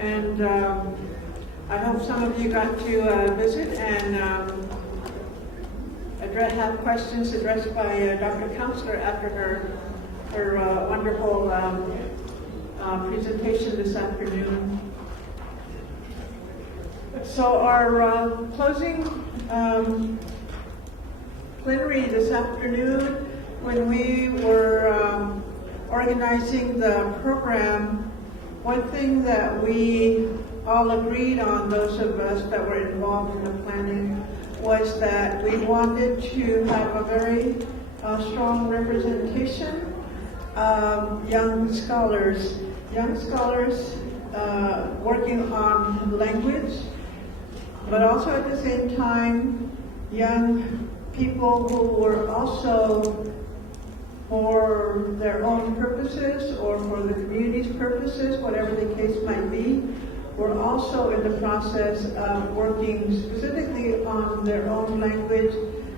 And I hope some of you got to visit and have questions addressed by Dr. Counselor after her wonderful presentation this afternoon. So our closing plenary this afternoon, when we were organizing the program, one thing that we all agreed on, those of us that were involved in the planning, was that we wanted to have a very strong representation of young scholars working on language, but also at the same time, young people who were also, for their own purposes or for the community's purposes, whatever the case might be, were also in the process of working specifically on their own language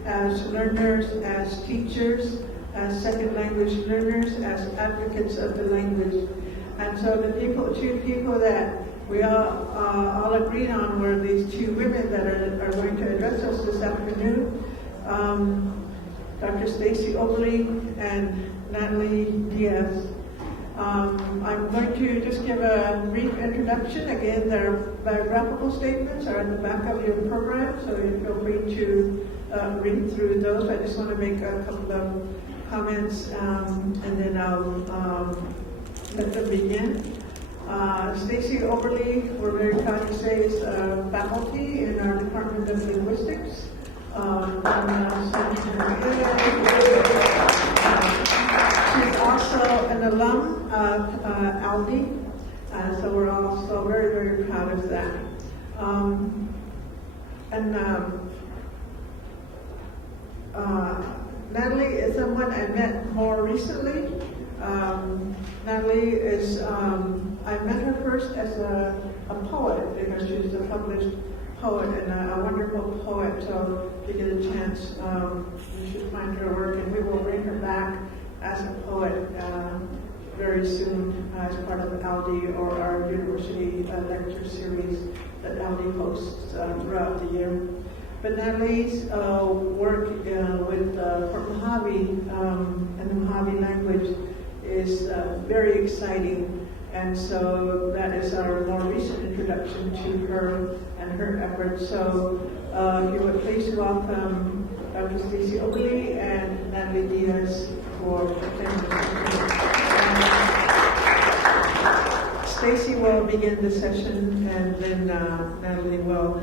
as learners, as teachers, as second language learners, as advocates of the language. And so the two people that we all agreed on were these two women that are going to address us this afternoon, Dr. Stacey Oberly and Natalie Diaz. I'm going to just give a brief introduction. Again, their biographical statements are at the back of your program, so you feel free to read through those. I just want to make a couple of comments, and then I'll let them begin. Stacey Oberly, we're very proud to say, is faculty in our Department of Linguistics. She's also an alum of ALDI, so we're also very, very proud of that. Natalie is someone I met more recently. Natalie is, I met her first as a poet, because she's a published poet and a wonderful poet, so if you get a chance, you should find her work, and we will bring her back as a poet very soon as part of ALDI or our university lecture series that ALDI hosts throughout the year. But Natalie's work with Fort Mojave and the Mojave language is very exciting. And so that is our more recent introduction to her and her efforts. So if you would please welcome Dr. Stacey Oberly and Natalie Diaz for presenting. Stacey will begin the session, and then Natalie will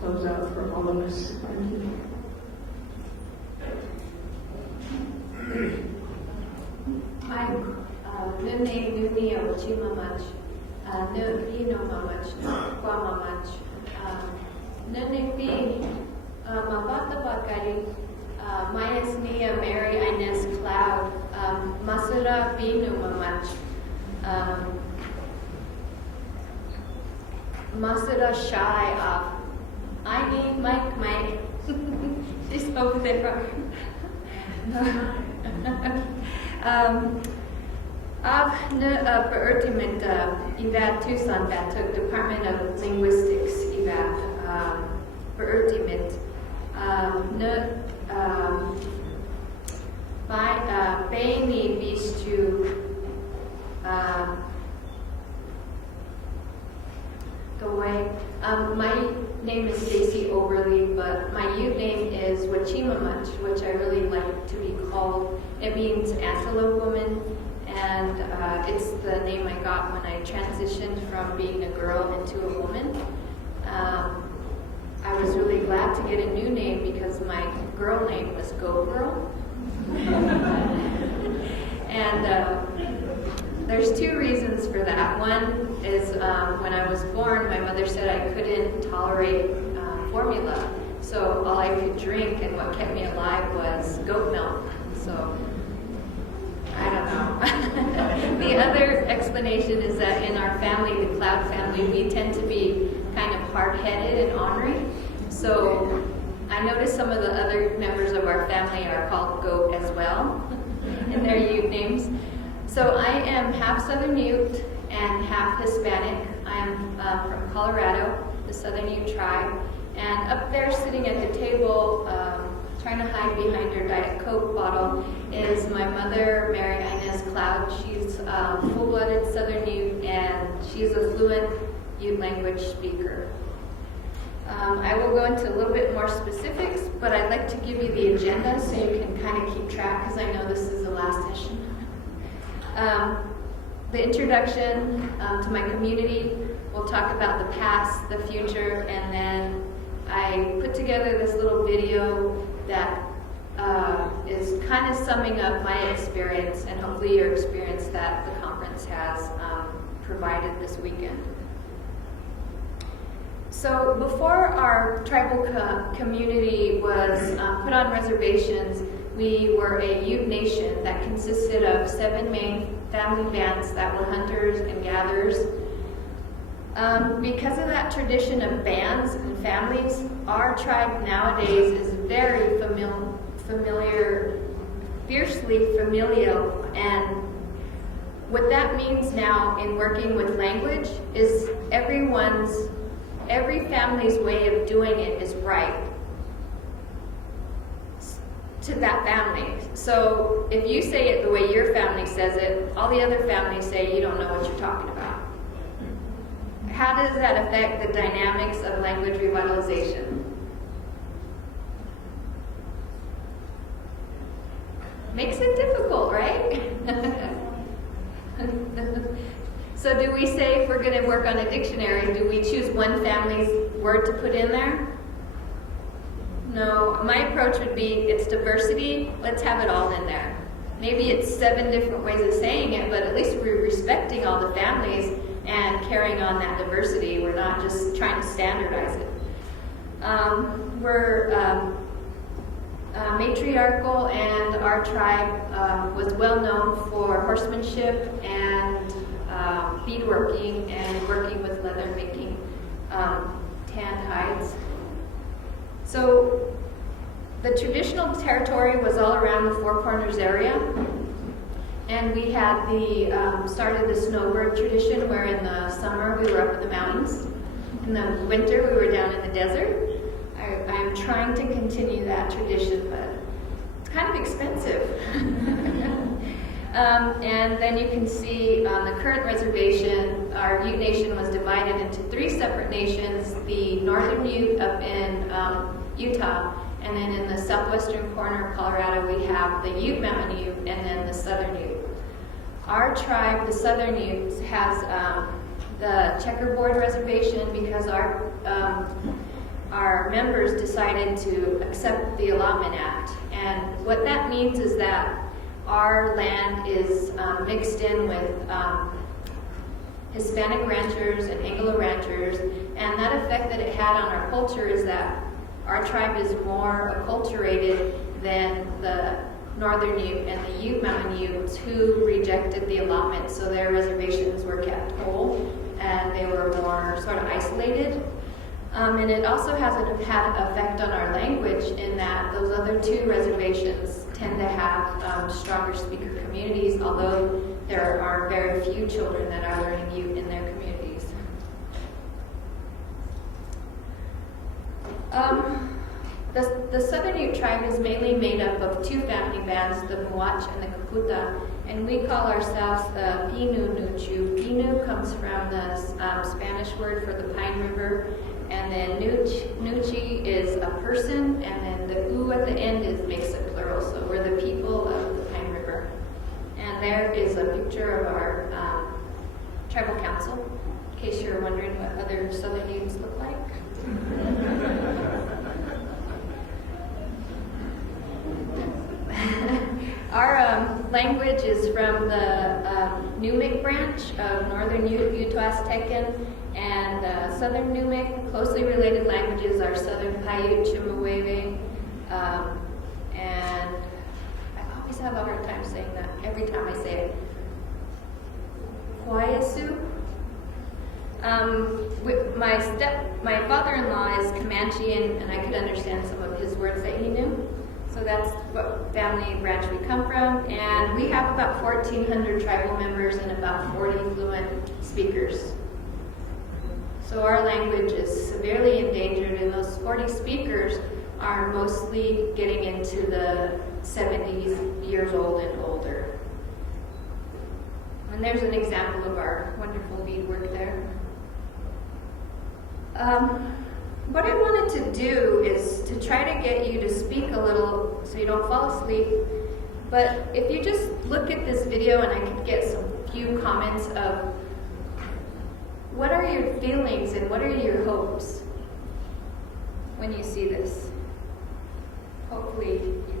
close out for all of us. Thank you. Nương nương nhiều chi mà mach, nương đi no mà mach, qua mà mach, nương nương đi mà bắt cái minus Mia Mary Inez Cloud, Masura đi no mà mach, Masura shy of, I need Mike, she spoke there. Av beurtiment ivad Tucson took Department of Linguistics ivad beurtiment by me vis to go away. My name is Stacey Oberly, but my youth name is Wachimamach, which I really like to be called. It means antelope woman, and it's the name I got when I transitioned from being a girl into a woman. I was really glad to get a new name because my girl name was Go Girl. And there's two reasons for that. One is when I was born, my mother said I couldn't tolerate formula. So all I could drink and what kept me alive was goat milk. So I don't know. The other explanation is that in our family, the Cloud family, we tend to be kind of hard-headed and ornery. So I noticed some of the other members of our family are called Goat as well in their Ute names. So I am half Southern Ute and half Hispanic. I'm from Colorado, the Southern Ute tribe. And up there sitting at the table, trying to hide behind her Diet Coke bottle, is my mother, Mary Inez Cloud. She's full-blooded Southern Ute, and she's a fluent Ute language speaker. I will go into a little bit more specifics, but I'd like to give you the agenda so you can kind of keep track, because I know this is the last session. The introduction to my community, we'll talk about the past, the future, and then I put together this little video that is kind of summing up my experience and hopefully your experience that the conference has provided this weekend. So before our tribal community was put on reservations, we were a Ute nation that consisted of 7 main family bands that were hunters and gatherers. Because of that tradition of bands and families, our tribe nowadays is very familiar, fiercely familial, and what that means now in working with language is every family's way of doing it is right to that family. So if you say it the way your family says it, all the other families say you don't know what you're talking about. How does that affect the dynamics of language revitalization? Makes it difficult, right? So do we say if we're going to work on a dictionary, do we choose one family's word to put in there? No, my approach would be it's diversity, let's have it all in there. Maybe it's 7 different ways of saying it, but at least we're respecting all the families and carrying on that diversity. We're not just trying to standardize it. We're matriarchal, and our tribe was well known for horsemanship and beadworking and working with leather, making tanned hides. So the traditional territory was all around the Four Corners area, and we had started the snowbird tradition where in the summer we were up in the mountains. In the winter we were down in the desert. I'm trying to continue that tradition, but it's kind of expensive. And then you can see on the current reservation, our Ute Nation was divided into 3 separate nations: the Northern Ute up in Utah, and then in the southwestern corner of Colorado we have the Ute Mountain Ute, and then the Southern Ute. Our tribe, the Southern Utes, has the checkerboard reservation because our members decided to accept the Allotment Act. And what that means is that our land is mixed in with Hispanic ranchers and Anglo ranchers, and that effect that it had on our culture is that our tribe is more acculturated than the Northern Ute and the Ute Mountain Utes, who rejected the allotment, so their reservations were kept whole and they were more sort of isolated. And it also had an effect on our language in that those other 2 reservations tend to have stronger speaker communities, although there are very few children that are learning Ute in their communities. The Southern Ute tribe is mainly made up of 2 family bands, the Muach and the Kaputa, and we call ourselves the Pinu Nuchu. Pinu comes from the Spanish word for the Pine River, and then Nuchi is a person, and then the U at the end makes it plural, so we're the people of the Pine River. And there is a picture of our tribal council, in case you're wondering what other Southern Utes look like. Our language is from the Numic branch of Northern Ute-Aztecan and Southern Numic. Closely related languages are Southern Paiute, Chemehueve, and I always have a hard time saying that every time I say it. Huayasu. My father-in-law is Comanche, and I could understand some of his words that he knew. So that's what family branch we come from, and we have about 1,400 tribal members and about 40 fluent 40 speakers are mostly getting into the 70s years old and older. And there's an example of our wonderful beadwork there. What I wanted to do is to try to get you to speak a little so you don't fall asleep. But if you just look at this video and I could get some few comments of what are your feelings and what are your hopes when you see this? Hopefully you can.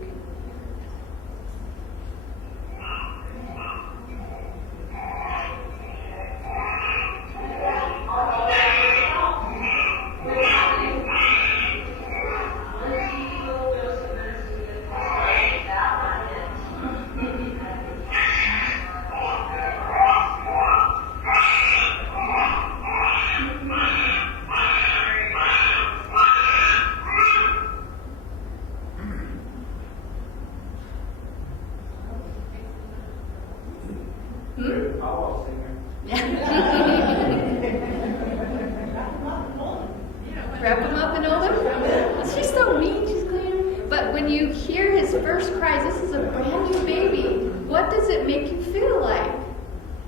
Wrap him up and hold him? She's so mean, she's clean. But when you hear his first cries, this is a brand new baby. What does it make you feel like?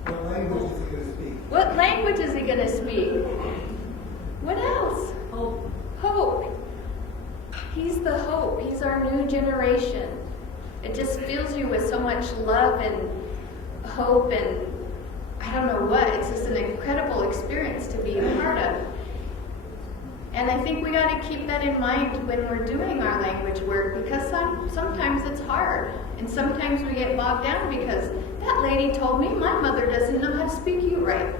What language is he going to speak? What language is he going to speak? What else? Hope. Hope. He's the hope. He's our new generation. It just fills you with so much love and hope and I don't know what. It's just an incredible experience to be a part of. And I think we got to keep that in mind when we're doing our language work because sometimes it's hard. And sometimes we get bogged down because that lady told me my mother doesn't know how to speak you right.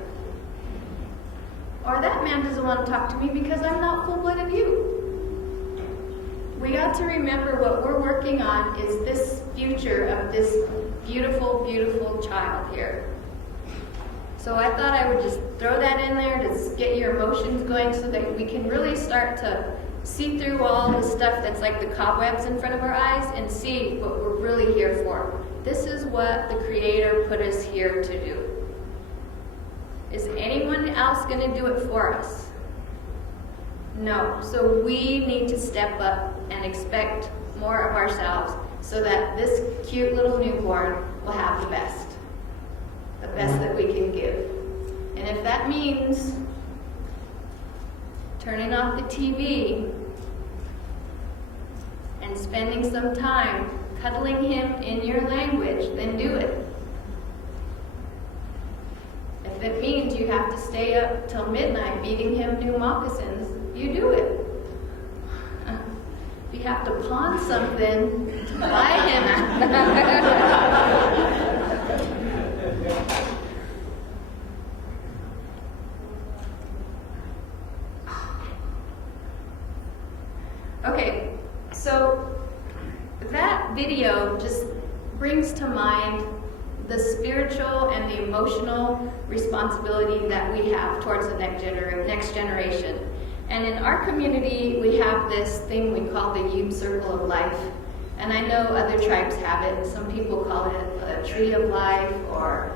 Or that man doesn't want to talk to me because I'm not full-blooded you. We got to remember what we're working on is this future of this beautiful, beautiful child here. So I thought I would just throw that in there to get your emotions going so that we can really start to see through all the stuff that's like the cobwebs in front of our eyes and see what we're really here for. This is what the Creator put us here to do. Is anyone else going to do it for us? No. So we need to step up and expect more of ourselves so that this cute little newborn will have the best that we can give. And if that means turning off the TV and spending some time cuddling him in your language, then do it. If it means you have to stay up till midnight beating him new moccasins, you do it. If you have to pawn something to buy him. Okay, so that video just brings to mind the spiritual and the emotional responsibility that we have towards the next generation. And in our community, we have this thing we call the Ute Circle of Life. And I know other tribes have it. Some people call it a tree of life or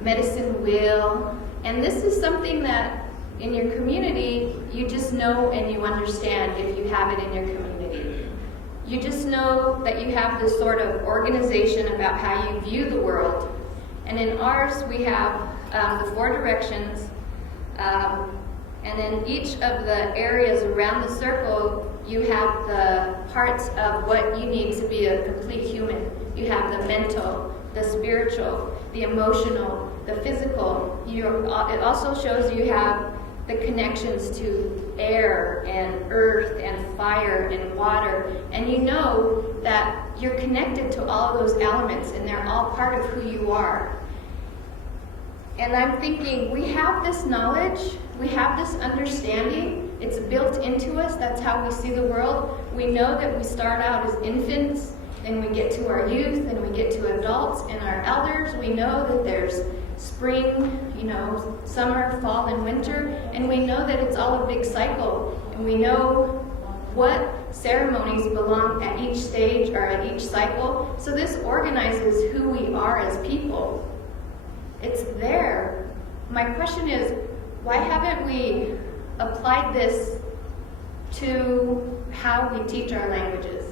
medicine wheel. And this is something that in your community, you just know and you understand if you have it in your community. You just know that you have this sort of organization about how you view the world. And in ours, we have the 4 directions. And in each of the areas around the circle, you have the parts of what you need to be a complete human. You have the mental, the spiritual, the emotional, the physical. It also shows you have the connections to air and earth and fire and water. And you know that you're connected to all of those elements and they're all part of who you are. And I'm thinking, we have this knowledge, we have this understanding, it's built into us, that's how we see the world. We know that we start out as infants, then we get to our youth, then we get to adults and our elders. We know that there's spring, summer, fall, and winter, and we know that it's all a big cycle, and we know what ceremonies belong at each stage or at each cycle. So this organizes who we are as people. It's there. My question is, why haven't we applied this to how we teach our languages.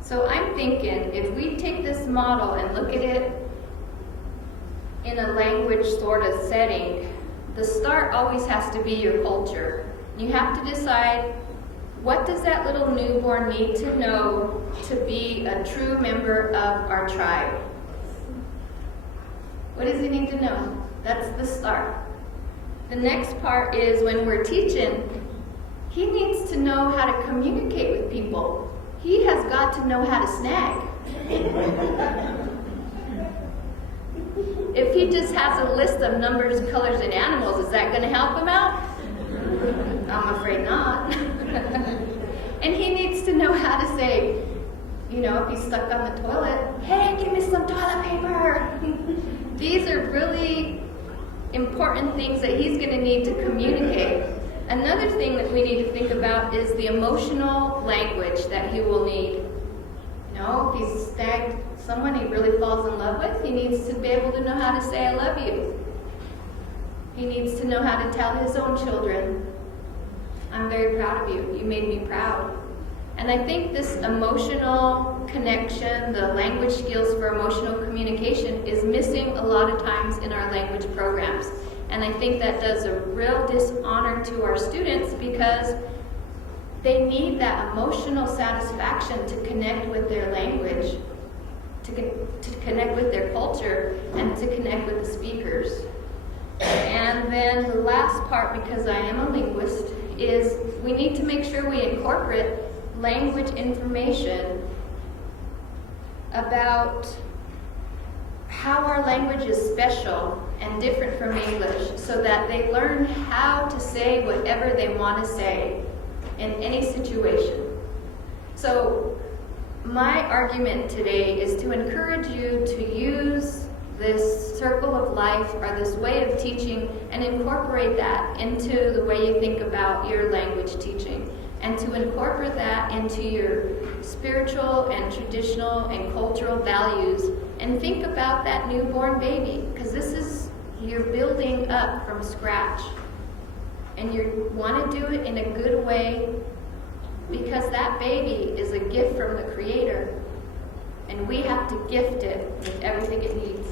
So I'm thinking, if we take this model and look at it in a language sort of setting, the start always has to be your culture. You have to decide, what does that little newborn need to know to be a true member of our tribe? What does he need to know? That's the start. The next part is when we're teaching, he needs to know how to communicate with people. He has got to know how to snag. If he just has a list of numbers, colors, and animals, is that going to help him out? I'm afraid not. And he needs to know how to say, you know, if he's stuck on the toilet, hey, give me some toilet paper. These are really important things that he's going to need to communicate. Another thing that we need to think about is the emotional language that he will need. You know, if he's snagged someone he really falls in love with, he needs to be able to know how to say I love you. He needs to know how to tell his own children, I'm very proud of you. You made me proud. And I think this emotional connection, the language skills for emotional communication is missing a lot of times in our language programs. And I think that does a real dishonor to our students because they need that emotional satisfaction to connect with their language, to connect with their culture, and to connect with the speakers. And then the last part, because I am a linguist, is we need to make sure we incorporate language information about how our language is special and different from English so that they learn how to say whatever they want to say in any situation. So my argument today is to encourage you to use this circle of life or this way of teaching and incorporate that into the way you think about your language teaching, and to incorporate that into your spiritual and traditional and cultural values, and think about that newborn baby, because this is, you're building up from scratch, and you want to do it in a good way because that baby is a gift from the Creator, and we have to gift it with everything it needs.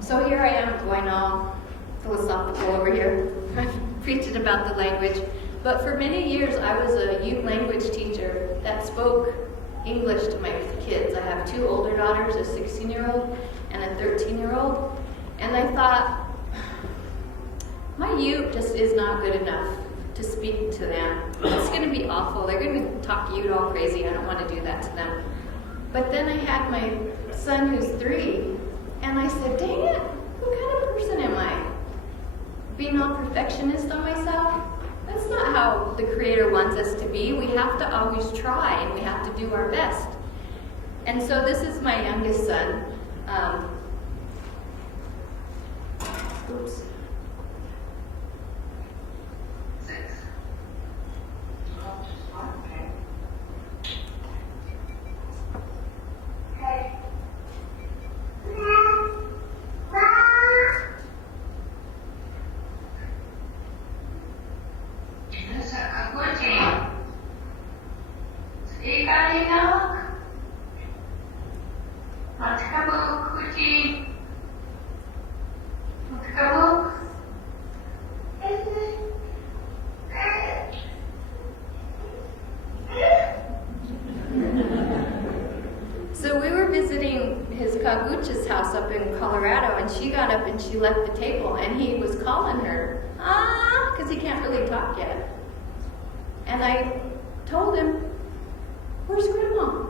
So here I am going all philosophical over here, preaching about the language. But for many years, I was a youth language teacher that spoke English to my kids. I have two older daughters, a 16-year-old and a 13-year-old. And I thought, my youth just is not good enough to speak to them. It's going to be awful. They're going to talk you all crazy. I don't want to do that to them. But then I had my son who's 3, and I said, dang it, what kind of person am I? Being all perfectionist on myself? That's not how the Creator wants us to be. We have to always try, and we have to do our best. And so this is my youngest son. Oops. So we were visiting his Kagucha's house up in Colorado, and she got up and she left the table, and he was calling her, because he can't really talk yet. And I told him, where's Grandma?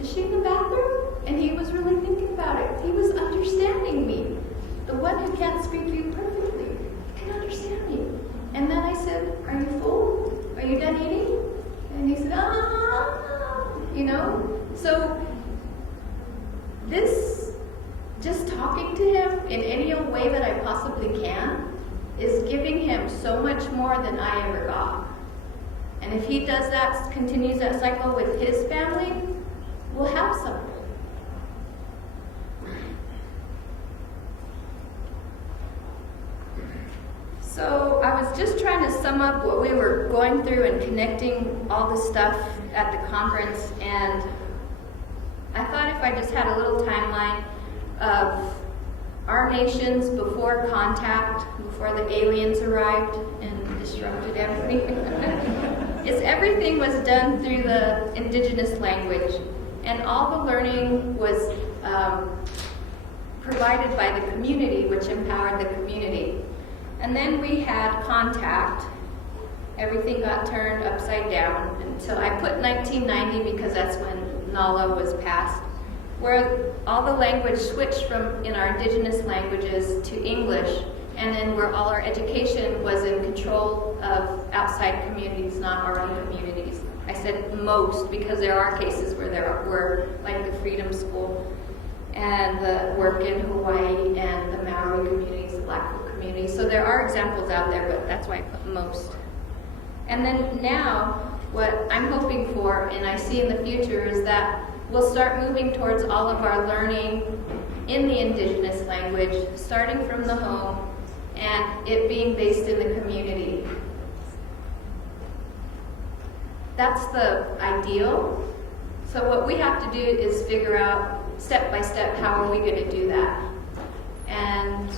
Is she in the bathroom? And he was really thinking about it. He was understanding me. The one who can't speak to you perfectly can understand me. And then I said, are you full? Are you done eating? And he said, you know? So this, just talking to him in any old way that I possibly can, is giving him so much more than I ever got. And if he does that, continues that cycle with his family, we'll have something. So I was just trying to sum up what we were going through and connecting all the stuff at the conference, and I thought if I just had a little timeline of our nations before contact, before the aliens arrived and disrupted everything. Everything was done through the indigenous language, and all the learning was provided by the community, which empowered the community. And then we had contact. Everything got turned upside down until I put 1990 because that's when NALA was passed, where all the language switched from in our indigenous languages to English, and then where all our education was in control of outside communities, not our own communities. I said most because there are cases where there were, like the Freedom School and the work in Hawaii and the Maori communities, the Blackfoot communities. So there are examples out there, but that's why I put most. And then now, what I'm hoping for, and I see in the future, is that we'll start moving towards all of our learning in the indigenous language, starting from the home, and it being based in the community. That's the ideal. So what we have to do is figure out step by step how are we going to do that. And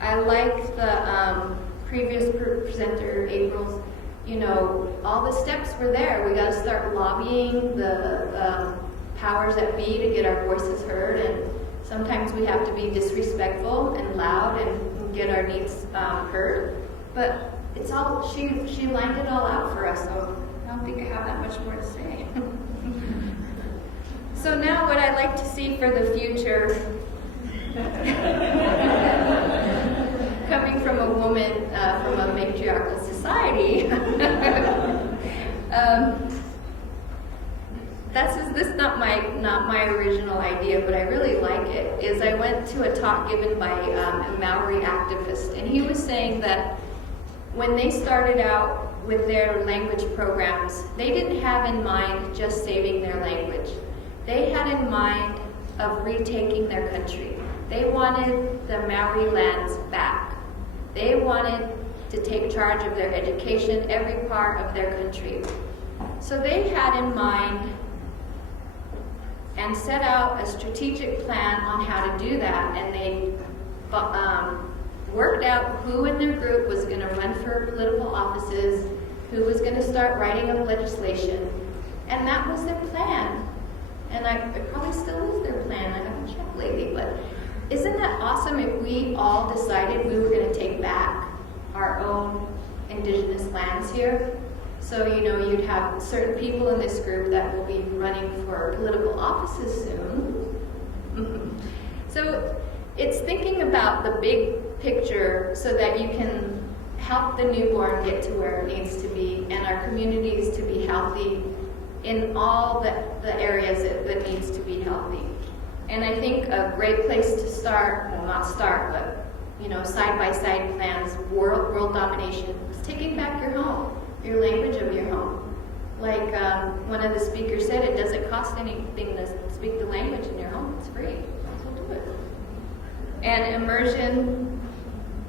I like the previous presenter, April's, all the steps were there. We got to start lobbying the powers that be to get our voices heard, and sometimes we have to be disrespectful and loud and get our needs heard. But it's all, she lined it all out for us, so I don't think I have that much more to say. So now what I'd like to see for the future, coming from a woman from a matriarchal society, this is not my original idea, but I really like it, is I went to a talk given by a Maori activist, and he was saying that when they started out with their language programs, they didn't have in mind just saving their language. They had in mind of retaking their country. They wanted the Maori lands back. They wanted to take charge of their education, every part of their country. So they had in mind and set out a strategic plan on how to do that, and they worked out who in their group was going to run for political offices, who was going to start writing up legislation, and that was their plan. And it probably still is their plan. I haven't checked lately, but isn't that awesome if we all decided we were going to take back our own indigenous lands here? So, you'd have certain people in this group that will be running for political offices soon. So it's thinking about the big picture so that you can help the newborn get to where it needs to be, and our communities to be healthy in all the areas that needs to be healthy. And I think a great place to start, well, not start, but side-by-side plans, world domination, is taking back your home, your language of your home. Like one of the speakers said, it doesn't cost anything to speak the language in your home. It's free. So do it. And immersion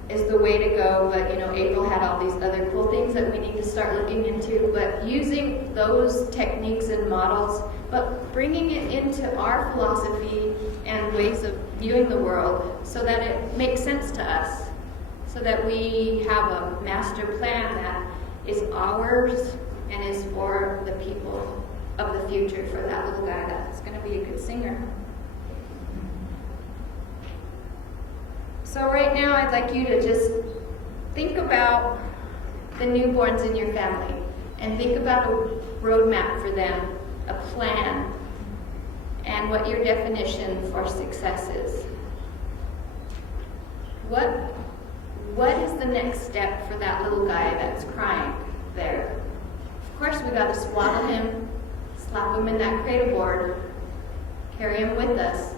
is the way to go, but April had all these other cool things that we need to start looking into, but using those techniques and models, but bringing it into our philosophy and ways of viewing the world so that it makes sense to us, so that we have a master plan that is ours and is for the people of the future, for that little guy that's going to be a good singer. So right now I'd like you to just think about the newborns in your family and think about a roadmap for them, a plan, and what your definition for success is. What is the next step for that little guy that's crying there? Of course, we got to swaddle him, slap him in that cradle board, carry him with us,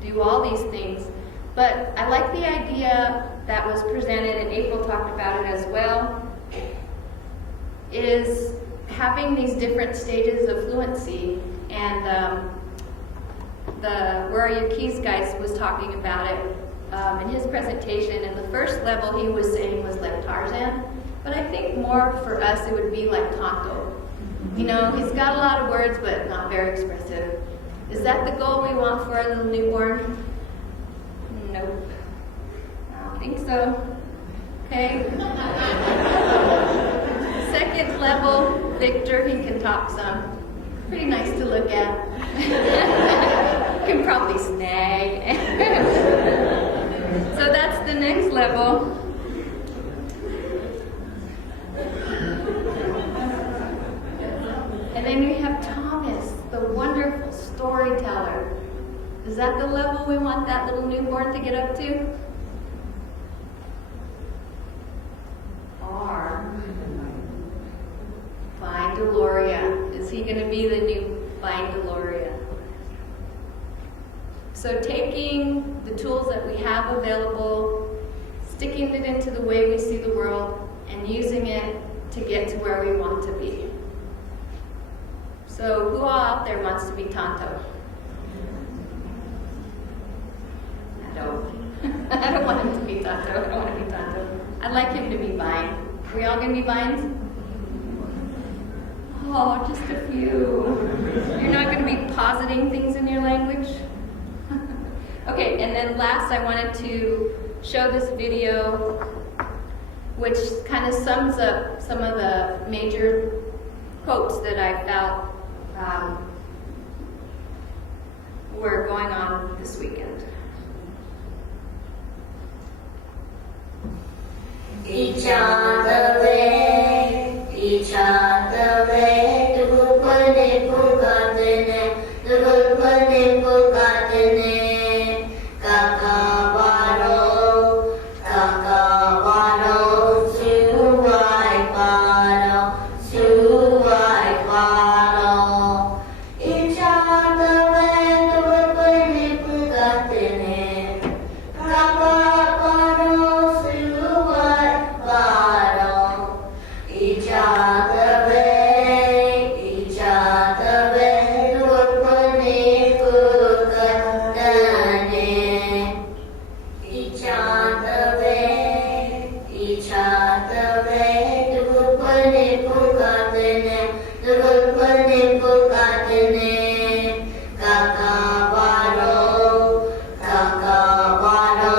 do all these things. But I like the idea that was presented, and April talked about it as well, is having these different stages of fluency. And the Where Are Your Keys guys was talking about it in his presentation. And the first level he was saying was like Tarzan, but I think more for us it would be like Tonto. You know, he's got a lot of words, but not very expressive. Is that the goal we want for our little newborn? Nope. I don't think so. Okay. Second level, Victor, he can talk some. Pretty nice to look at. Can probably snag. So that's the next level. And then we have Thomas, the wonderful storyteller. Is that the level we want that little newborn to get up to? Or Find Deloria. Is he going to be the new Find Deloria? So taking the tools that we have available, sticking it into the way we see the world, and using it to get to where we want to be. So who all out there wants to be Tonto? I don't. I don't want him to be Tonto. I don't want to be Tonto. I'd like him to be Vine. Are we all going to be Vines? Oh, just a few. You're not going to be positing things in your language? Okay, and then last I wanted to show this video which kind of sums up some of the major quotes that I felt were going on this weekend. Each other way, each other way, the Gupane Purgatene, the Gupane Purgatene, Kakavaro, Kakavaro, Suwai Paro, Suwai Paro. Each other way, the Gupane Purgatene, Kakavaro, Suwai Paro. Each other way, each other way, the Gupane Purgatene. Each other way, each other way, the Gupane Purgatene, the Gupane Purgatene. Kakavaro, Kakavaro,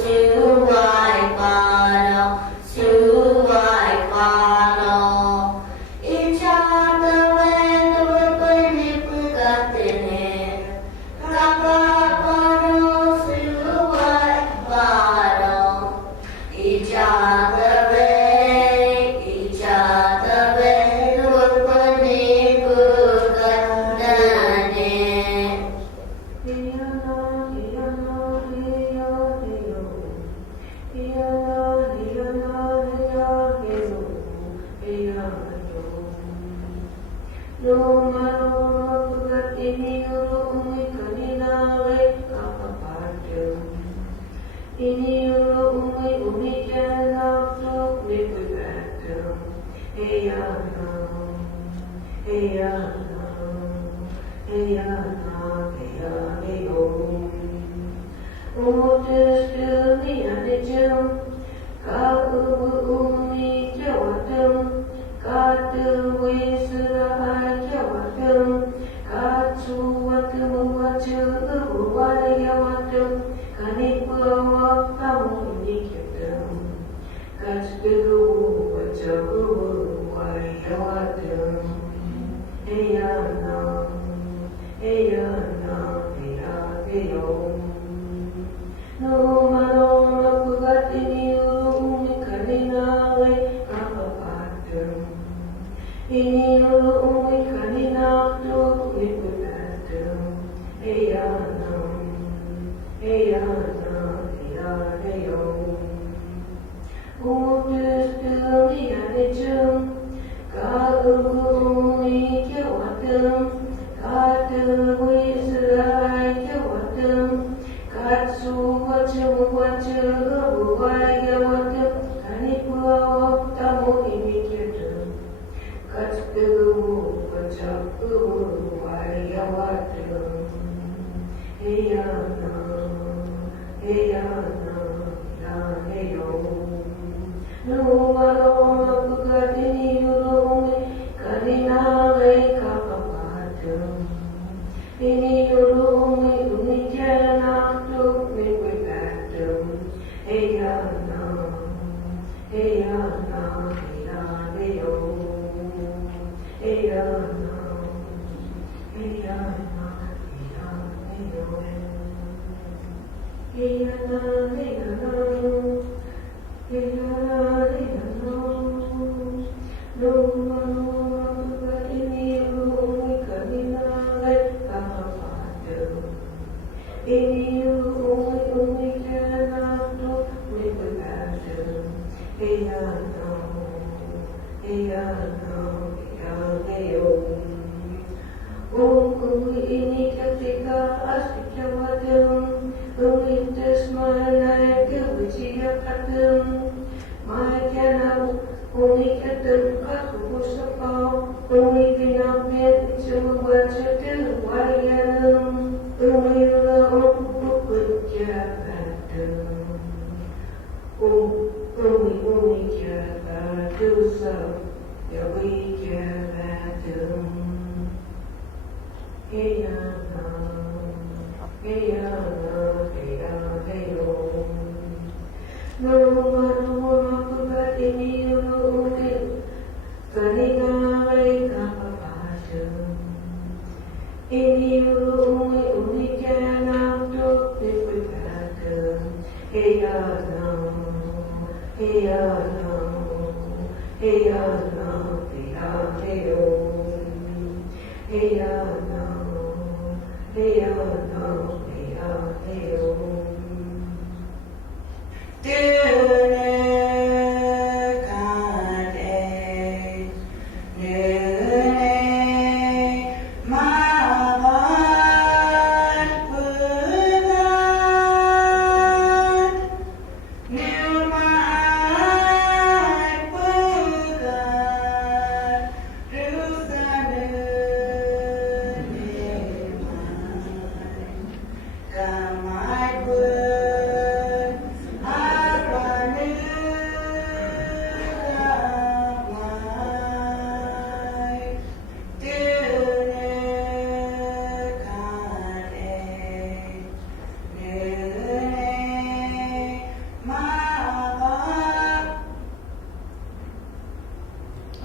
Suwai Paro, Suwai Paro. Each other way, the Gupane Purgatene. Kakavaro, Suwai Paro. Each other way, each other way, the Gupane Purgatene. Katsu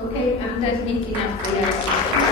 Okay, I'm done thinking after that.